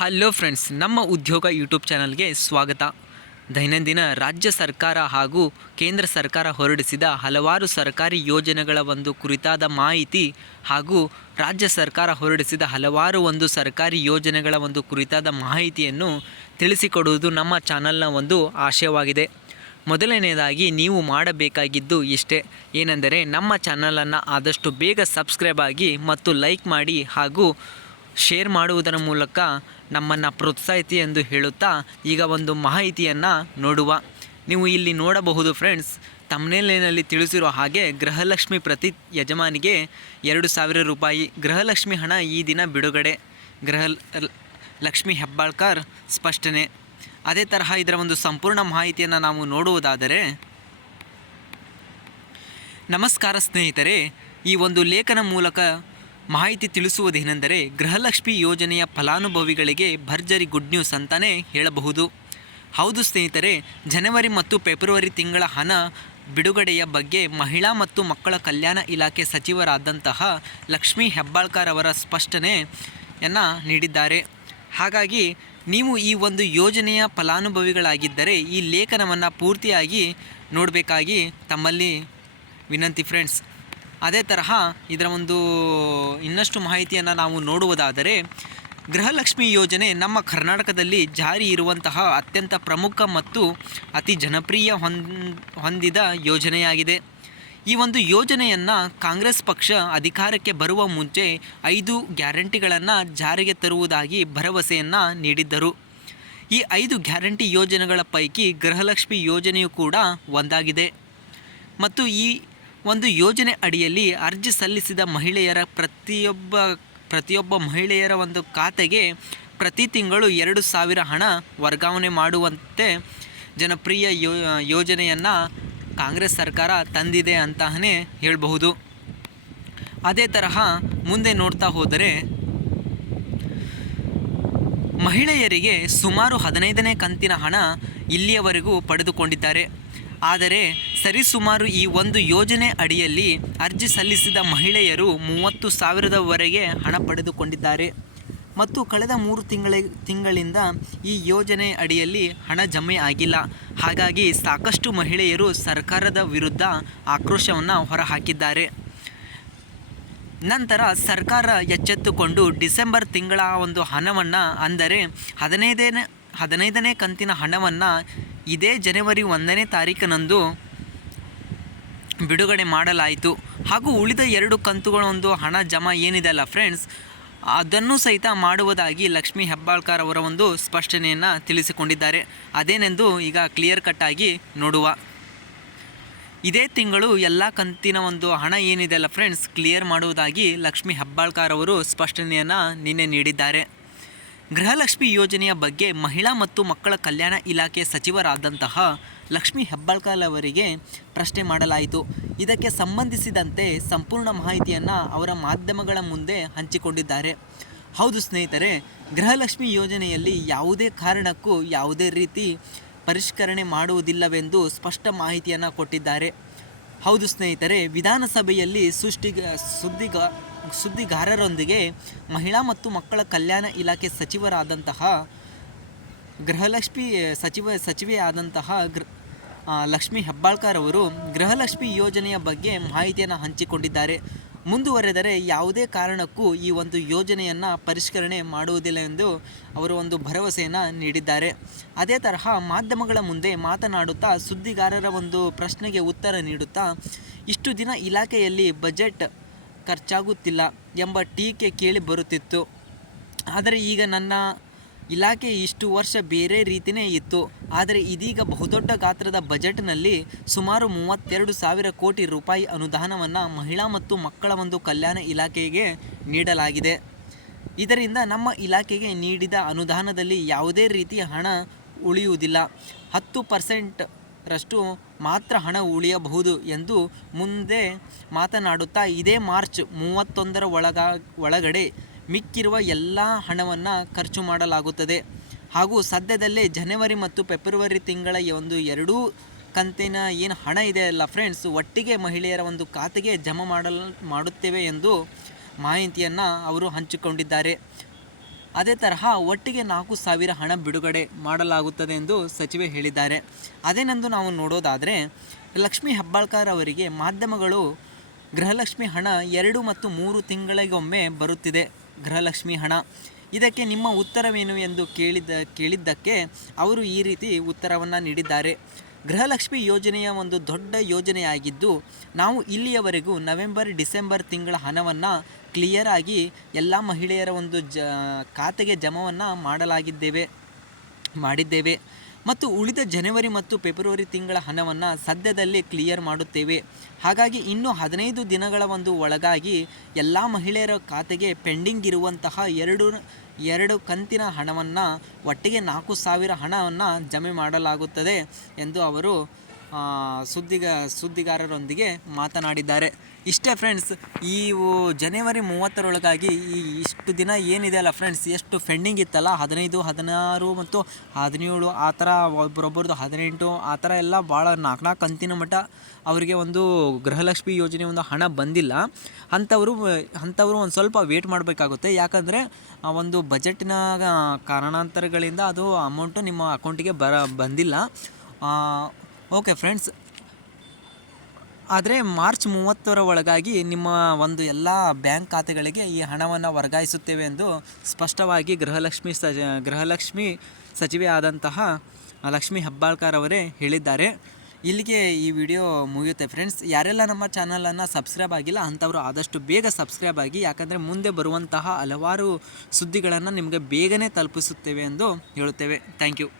Hello friends, ನಮ್ಮ ಉದ್ಯೋಗ YouTube ಚಾನಲ್ಗೆ ಸ್ವಾಗತ. ದೈನಂದಿನ ರಾಜ್ಯ ಸರ್ಕಾರ ಹಾಗೂ ಕೇಂದ್ರ ಸರ್ಕಾರ ಹೊರಡಿಸಿದ ಹಲವಾರು ಸರ್ಕಾರಿ ಯೋಜನೆಗಳ ಒಂದು ಕುರಿತಾದ ಮಾಹಿತಿ ಹಾಗೂ ರಾಜ್ಯ ಸರ್ಕಾರ ಹೊರಡಿಸಿದ ಹಲವಾರು ಸರ್ಕಾರಿ ಯೋಜನೆಗಳ ಒಂದು ಕುರಿತಾದ ಮಾಹಿತಿಯನ್ನು ತಿಳಿಸಿಕೊಡುವುದು ನಮ್ಮ ಚಾನಲ್ನ ಒಂದು ಆಶಯವಾಗಿದೆ. ಮೊದಲನೆಯದಾಗಿ ನೀವು ಮಾಡಬೇಕಾಗಿದ್ದು ಇಷ್ಟೇ, ಏನೆಂದರೆ ನಮ್ಮ ಚಾನಲನ್ನು ಆದಷ್ಟು ಬೇಗ ಸಬ್ಸ್ಕ್ರೈಬ್ ಆಗಿ ಮತ್ತು ಲೈಕ್ ಮಾಡಿ ಹಾಗೂ ಶೇರ್ ಮಾಡುವುದರ ಮೂಲಕ ನಮ್ಮನ್ನು ಪ್ರೋತ್ಸಾಹಿಸಿ ಎಂದು ಹೇಳುತ್ತಾ ಈಗ ಒಂದು ಮಾಹಿತಿಯನ್ನು ನೋಡುವ. ನೀವು ಇಲ್ಲಿ ನೋಡಬಹುದು ಫ್ರೆಂಡ್ಸ್, ತಮ್ನೇಲಿನಲ್ಲಿ ತಿಳಿಸಿರೋ ಹಾಗೆ ಗೃಹಲಕ್ಷ್ಮಿ ಪ್ರತಿ ಯಜಮಾನಿಗೆ 2,000 ರೂಪಾಯಿ ಗೃಹಲಕ್ಷ್ಮಿ ಹಣ ಈ ದಿನ ಬಿಡುಗಡೆ. ಲಕ್ಷ್ಮಿ ಹೆಬ್ಬಾಳ್ಕರ್ ಸ್ಪಷ್ಟನೆ. ಅದೇ ತರಹ ಇದರ ಒಂದು ಸಂಪೂರ್ಣ ಮಾಹಿತಿಯನ್ನು ನಾವು ನೋಡುವುದಾದರೆ, ನಮಸ್ಕಾರ ಸ್ನೇಹಿತರೆ, ಈ ಒಂದು ಲೇಖನ ಮೂಲಕ ಮಾಹಿತಿ ತಿಳಿಸುವುದೇನೆಂದರೆ, ಗೃಹಲಕ್ಷ್ಮಿ ಯೋಜನೆಯ ಫಲಾನುಭವಿಗಳಿಗೆ ಭರ್ಜರಿ ಗುಡ್ ನ್ಯೂಸ್ ಅಂತಲೇ ಹೇಳಬಹುದು. ಹೌದು ಸ್ನೇಹಿತರೆ, ಜನವರಿ ಮತ್ತು ಫೆಬ್ರವರಿ ತಿಂಗಳ ಹಣ ಬಿಡುಗಡೆಯ ಬಗ್ಗೆ ಮಹಿಳಾ ಮತ್ತು ಮಕ್ಕಳ ಕಲ್ಯಾಣ ಇಲಾಖೆ ಸಚಿವರಾದಂತಹ ಲಕ್ಷ್ಮಿ ಹೆಬ್ಬಾಳ್ಕರ್ ಅವರ ಸ್ಪಷ್ಟನೆಯನ್ನು ನೀಡಿದ್ದಾರೆ. ಹಾಗಾಗಿ ನೀವು ಈ ಒಂದು ಯೋಜನೆಯ ಫಲಾನುಭವಿಗಳಾಗಿದ್ದರೆ ಈ ಲೇಖನವನ್ನು ಪೂರ್ತಿಯಾಗಿ ನೋಡಬೇಕಾಗಿ ತಮ್ಮಲ್ಲಿ ವಿನಂತಿ ಫ್ರೆಂಡ್ಸ್. ಅದೇ ತರಹ ಇದರ ಒಂದು ಇನ್ನಷ್ಟು ಮಾಹಿತಿಯನ್ನು ನಾವು ನೋಡುವುದಾದರೆ, ಗೃಹಲಕ್ಷ್ಮಿ ಯೋಜನೆ ನಮ್ಮ ಕರ್ನಾಟಕದಲ್ಲಿ ಜಾರಿ ಇರುವಂತಹ ಅತ್ಯಂತ ಪ್ರಮುಖ ಮತ್ತು ಅತಿ ಜನಪ್ರಿಯ ಹೊಂದಿದ ಯೋಜನೆಯಾಗಿದೆ. ಈ ಒಂದು ಯೋಜನೆಯನ್ನು ಕಾಂಗ್ರೆಸ್ ಪಕ್ಷ ಅಧಿಕಾರಕ್ಕೆ ಬರುವ ಮುಂಚೆ 5 ಗ್ಯಾರಂಟಿಗಳನ್ನು ಜಾರಿಗೆ ತರುವುದಾಗಿ ಭರವಸೆಯನ್ನು ನೀಡಿದ್ದರು. ಈ 5 ಗ್ಯಾರಂಟಿ ಯೋಜನೆಗಳ ಪೈಕಿ ಗೃಹಲಕ್ಷ್ಮಿ ಯೋಜನೆಯೂ ಕೂಡ ಒಂದಾಗಿದೆ. ಮತ್ತು ಈ ಒಂದು ಯೋಜನೆ ಅಡಿಯಲ್ಲಿ ಅರ್ಜಿ ಸಲ್ಲಿಸಿದ ಮಹಿಳೆಯರ ಪ್ರತಿಯೊಬ್ಬ ಮಹಿಳೆಯರ ಒಂದು ಖಾತೆಗೆ ಪ್ರತಿ ತಿಂಗಳು 2,000 ಹಣ ವರ್ಗಾವಣೆ ಮಾಡುವಂತೆ ಜನಪ್ರಿಯ ಯೋಜನೆಯನ್ನು ಕಾಂಗ್ರೆಸ್ ಸರ್ಕಾರ ತಂದಿದೆ ಅಂತಲೇ ಹೇಳಬಹುದು. ಅದೇ ತರಹ ಮುಂದೆ ನೋಡ್ತಾ ಹೋದರೆ, ಮಹಿಳೆಯರಿಗೆ ಸುಮಾರು 15ನೇ ಕಂತಿನ ಹಣ ಇಲ್ಲಿಯವರೆಗೂ ಪಡೆದುಕೊಂಡಿದ್ದಾರೆ. ಆದರೆ ಸರಿಸುಮಾರು ಈ ಒಂದು ಯೋಜನೆ ಅಡಿಯಲ್ಲಿ ಅರ್ಜಿ ಸಲ್ಲಿಸಿದ ಮಹಿಳೆಯರು 30,000ವರೆಗೆ ಹಣ ಪಡೆದುಕೊಂಡಿದ್ದಾರೆ. ಮತ್ತು ಕಳೆದ 3 ತಿಂಗಳಿಂದ ಈ ಯೋಜನೆ ಅಡಿಯಲ್ಲಿ ಹಣ ಜಮೆ ಆಗಿಲ್ಲ. ಹಾಗಾಗಿ ಸಾಕಷ್ಟು ಮಹಿಳೆಯರು ಸರ್ಕಾರದ ವಿರುದ್ಧ ಆಕ್ರೋಶವನ್ನು ಹೊರಹಾಕಿದ್ದಾರೆ. ನಂತರ ಸರ್ಕಾರ ಎಚ್ಚೆತ್ತುಕೊಂಡು ಡಿಸೆಂಬರ್ ತಿಂಗಳ ಒಂದು ಹಣವನ್ನು, ಅಂದರೆ 15ನೇ ಕಂತಿನ ಹಣವನ್ನು ಇದೇ ಜನವರಿ 1ನೇ ತಾರೀಕಿನಂದು ಬಿಡುಗಡೆ ಮಾಡಲಾಯಿತು. ಹಾಗೂ ಉಳಿದ 2 ಕಂತುಗಳ ಒಂದು ಹಣ ಜಮಾ ಏನಿದೆ ಅಲ್ಲ ಫ್ರೆಂಡ್ಸ್, ಅದನ್ನು ಸಹಿತ ಮಾಡುವುದಾಗಿ ಲಕ್ಷ್ಮಿ ಹೆಬ್ಬಾಳ್ಕರ್ ಅವರ ಒಂದು ಸ್ಪಷ್ಟನೆಯನ್ನು ತಿಳಿಸಿಕೊಂಡಿದ್ದಾರೆ. ಅದೇನೆಂದು ಈಗ ಕ್ಲಿಯರ್ ಕಟ್ಟಾಗಿ ನೋಡುವ. ಇದೇ ತಿಂಗಳು ಎಲ್ಲ ಕಂತಿನ ಒಂದು ಹಣ ಏನಿದೆ ಅಲ್ಲ ಫ್ರೆಂಡ್ಸ್, ಕ್ಲಿಯರ್ ಮಾಡುವುದಾಗಿ ಲಕ್ಷ್ಮಿ ಹೆಬ್ಬಾಳ್ಕರ್ ಅವರು ಸ್ಪಷ್ಟನೆಯನ್ನು ನಿನ್ನೆ ನೀಡಿದ್ದಾರೆ. ಗೃಹಲಕ್ಷ್ಮಿ ಯೋಜನೆಯ ಬಗ್ಗೆ ಮಹಿಳಾ ಮತ್ತು ಮಕ್ಕಳ ಕಲ್ಯಾಣ ಇಲಾಖೆ ಸಚಿವರಾದಂತಹ ಲಕ್ಷ್ಮಿ ಹೆಬ್ಬಾಳ್ಕರ್ ಅವರಿಗೆ ಪ್ರಶ್ನೆ ಮಾಡಲಾಯಿತು. ಇದಕ್ಕೆ ಸಂಬಂಧಿಸಿದಂತೆ ಸಂಪೂರ್ಣ ಮಾಹಿತಿಯನ್ನು ಅವರ ಮಾಧ್ಯಮಗಳ ಮುಂದೆ ಹಂಚಿಕೊಂಡಿದ್ದಾರೆ. ಹೌದು ಸ್ನೇಹಿತರೆ, ಗೃಹಲಕ್ಷ್ಮಿ ಯೋಜನೆಯಲ್ಲಿ ಯಾವುದೇ ಕಾರಣಕ್ಕೂ ಯಾವುದೇ ರೀತಿ ಪರಿಷ್ಕರಣೆ ಮಾಡುವುದಿಲ್ಲವೆಂದು ಸ್ಪಷ್ಟ ಮಾಹಿತಿಯನ್ನು ಕೊಟ್ಟಿದ್ದಾರೆ. ಹೌದು ಸ್ನೇಹಿತರೆ, ವಿಧಾನಸಭೆಯಲ್ಲಿ ಸುದ್ದಿಗಾರರೊಂದಿಗೆ ಮಹಿಳಾ ಮತ್ತು ಮಕ್ಕಳ ಕಲ್ಯಾಣ ಇಲಾಖೆ ಸಚಿವರಾದಂತಹ ಗೃಹಲಕ್ಷ್ಮಿ ಸಚಿವೆಯಾದಂತಹ ಲಕ್ಷ್ಮಿ ಹೆಬ್ಬಾಳ್ಕರ್ ಅವರು ಗೃಹಲಕ್ಷ್ಮಿ ಯೋಜನೆಯ ಬಗ್ಗೆ ಮಾಹಿತಿಯನ್ನು ಹಂಚಿಕೊಂಡಿದ್ದಾರೆ. ಮುಂದುವರೆದರೆ ಯಾವುದೇ ಕಾರಣಕ್ಕೂ ಈ ಒಂದು ಯೋಜನೆಯನ್ನು ಪರಿಷ್ಕರಣೆ ಮಾಡುವುದಿಲ್ಲ ಎಂದು ಅವರು ಒಂದು ಭರವಸೆಯನ್ನು ನೀಡಿದ್ದಾರೆ. ಅದೇ ತರಹ ಮಾಧ್ಯಮಗಳ ಮುಂದೆ ಮಾತನಾಡುತ್ತಾ ಸುದ್ದಿಗಾರರ ಒಂದು ಪ್ರಶ್ನೆಗೆ ಉತ್ತರ ನೀಡುತ್ತಾ, ಇಷ್ಟು ದಿನ ಇಲಾಖೆಯಲ್ಲಿ ಬಜೆಟ್ ಖರ್ಚಾಗುತ್ತಿಲ್ಲ ಎಂಬ ಟೀಕೆ ಕೇಳಿ ಬರುತ್ತಿತ್ತು. ಆದರೆ ಈಗ ನನ್ನ ಇಲಾಖೆ ಇಷ್ಟು ವರ್ಷ ಬೇರೆ ರೀತಿಯೇ ಇತ್ತು. ಆದರೆ ಇದೀಗ ಬಹುದೊಡ್ಡ ಗಾತ್ರದ ಬಜೆಟ್ನಲ್ಲಿ ಸುಮಾರು 32,000 ಕೋಟಿ ರೂಪಾಯಿ ಅನುದಾನವನ್ನು ಮಹಿಳಾ ಮತ್ತು ಮಕ್ಕಳ ಒಂದು ಕಲ್ಯಾಣ ಇಲಾಖೆಗೆ ನೀಡಲಾಗಿದೆ. ಇದರಿಂದ ನಮ್ಮ ಇಲಾಖೆಗೆ ನೀಡಿದ ಅನುದಾನದಲ್ಲಿ ಯಾವುದೇ ರೀತಿಯ ಹಣ ಉಳಿಯುವುದಿಲ್ಲ. 10% ಮಾತ್ರ ಹಣ ಉಳಿಯಬಹುದು ಎಂದು ಮುಂದೆ ಮಾತನಾಡುತ್ತಾ, ಇದೇ ಮಾರ್ಚ್ 31ರ ಒಳಗಡೆ ಮಿಕ್ಕಿರುವ ಎಲ್ಲ ಹಣವನ್ನು ಖರ್ಚು ಮಾಡಲಾಗುತ್ತದೆ. ಹಾಗೂ ಸದ್ಯದಲ್ಲೇ ಜನವರಿ ಮತ್ತು ಫೆಬ್ರವರಿ ತಿಂಗಳ ಒಂದು 2 ಕಂತಿನ ಏನು ಹಣ ಇದೆ ಅಲ್ಲ ಫ್ರೆಂಡ್ಸ್, ಒಟ್ಟಿಗೆ ಮಹಿಳೆಯರ ಒಂದು ಖಾತೆಗೆ ಜಮಾ ಮಾಡುತ್ತೇವೆ ಎಂದು ಮಾಹಿತಿಯನ್ನು ಅವರು ಹಂಚಿಕೊಂಡಿದ್ದಾರೆ. ಅದೇ ತರಹ ಒಟ್ಟಿಗೆ 4,000 ಹಣ ಬಿಡುಗಡೆ ಮಾಡಲಾಗುತ್ತದೆ ಎಂದು ಸಚಿವೆ ಹೇಳಿದ್ದಾರೆ. ಅದೇನೆಂದು ನಾವು ನೋಡೋದಾದರೆ, ಲಕ್ಷ್ಮೀ ಹೆಬ್ಬಾಳ್ಕರ್ ಅವರಿಗೆ ಮಾಧ್ಯಮಗಳು ಗೃಹಲಕ್ಷ್ಮಿ ಹಣ 2 ಮತ್ತು 3 ತಿಂಗಳಿಗೊಮ್ಮೆ ಬರುತ್ತಿದೆ. ಗೃಹಲಕ್ಷ್ಮಿ ಹಣ ಇದಕ್ಕೆ ನಿಮ್ಮ ಉತ್ತರವೇನು ಎಂದು ಕೇಳಿದ್ದಕ್ಕೆ ಅವರು ಈ ರೀತಿ ಉತ್ತರವನ್ನು ನೀಡಿದ್ದಾರೆ. ಗೃಹಲಕ್ಷ್ಮಿ ಯೋಜನೆಯ ಒಂದು ದೊಡ್ಡ ಯೋಜನೆಯಾಗಿದ್ದು, ನಾವು ಇಲ್ಲಿಯವರೆಗೂ ನವೆಂಬರ್ ಡಿಸೆಂಬರ್ ತಿಂಗಳ ಹಣವನ್ನು ಕ್ಲಿಯರ್ ಆಗಿ ಎಲ್ಲ ಮಹಿಳೆಯರ ಒಂದು ಖಾತೆಗೆ ಜಮವನ್ನು ಮಾಡಿದ್ದೇವೆ ಮತ್ತು ಉಳಿದ ಜನವರಿ ಮತ್ತು ಫೆಬ್ರವರಿ ತಿಂಗಳ ಹಣವನ್ನು ಸದ್ಯದಲ್ಲಿ ಕ್ಲಿಯರ್ ಮಾಡುತ್ತೇವೆ. ಹಾಗಾಗಿ ಇನ್ನು 15 ದಿನಗಳ ಒಂದು ಒಳಗಾಗಿ ಎಲ್ಲ ಮಹಿಳೆಯರ ಖಾತೆಗೆ ಪೆಂಡಿಂಗ್ ಇರುವಂತಹ ಎರಡು ಕಂತಿನ ಹಣವನ್ನು ಒಟ್ಟಿಗೆ 4,000 ಹಣವನ್ನು ಜಮೆ ಮಾಡಲಾಗುತ್ತದೆ ಎಂದು ಅವರು ಸುದ್ದಿಗಾರರೊಂದಿಗೆ ಮಾತನಾಡಿದ್ದಾರೆ. ಇಷ್ಟೇ ಫ್ರೆಂಡ್ಸ್, ಈ ಜನವರಿ 30ರೊಳಗಾಗಿ ಇಷ್ಟು ದಿನ ಏನಿದೆ ಅಲ್ಲ ಫ್ರೆಂಡ್ಸ್, ಎಷ್ಟು ಪೆಂಡಿಂಗ್ ಇತ್ತಲ್ಲ 15, 16 ಮತ್ತು 17 ಆ ಥರ, ಒಬ್ಬರೊಬ್ಬರದು 18 ಆ ಥರ ಎಲ್ಲ ಭಾಳ 4 ಕಂತಿನ ಮಟ್ಟ ಅವರಿಗೆ ಒಂದು ಗೃಹಲಕ್ಷ್ಮಿ ಯೋಜನೆ ಒಂದು ಹಣ ಬಂದಿಲ್ಲ. ಅಂಥವರು ಒಂದು ಸ್ವಲ್ಪ ವೇಟ್ ಮಾಡಬೇಕಾಗುತ್ತೆ. ಯಾಕಂದರೆ ಒಂದು ಬಜೆಟಿನ ಕಾರಣಾಂತರಗಳಿಂದ ಅದು ಅಮೌಂಟು ನಿಮ್ಮ ಅಕೌಂಟಿಗೆ ಬಂದಿಲ್ಲ. ಓಕೆ ಫ್ರೆಂಡ್ಸ್, ಆದರೆ ಮಾರ್ಚ್ 30ರ ಒಳಗಾಗಿ ನಿಮ್ಮ ಒಂದು ಎಲ್ಲ ಬ್ಯಾಂಕ್ ಖಾತೆಗಳಿಗೆ ಈ ಹಣವನ್ನು ವರ್ಗಾಯಿಸುತ್ತೇವೆ ಎಂದು ಸ್ಪಷ್ಟವಾಗಿ ಗೃಹಲಕ್ಷ್ಮಿ ಸಚಿವೆ ಆದಂತಹ ಲಕ್ಷ್ಮೀ ಹೆಬ್ಬಾಳ್ಕರ್ ಅವರೇ ಹೇಳಿದ್ದಾರೆ. ಇಲ್ಲಿಗೆ ಈ ವಿಡಿಯೋ ಮುಗಿಯುತ್ತೆ ಫ್ರೆಂಡ್ಸ್. ಯಾರೆಲ್ಲ ನಮ್ಮ ಚಾನಲನ್ನು ಸಬ್ಸ್ಕ್ರೈಬ್ ಆಗಿಲ್ಲ ಅಂಥವರು ಆದಷ್ಟು ಬೇಗ ಸಬ್ಸ್ಕ್ರೈಬ್ ಆಗಿ, ಯಾಕಂದರೆ ಮುಂದೆ ಬರುವಂತಹ ಹಲವಾರು ಸುದ್ದಿಗಳನ್ನು ನಿಮಗೆ ಬೇಗನೆ ತಲುಪಿಸುತ್ತೇವೆ ಎಂದು ಹೇಳುತ್ತೇವೆ. Thank you.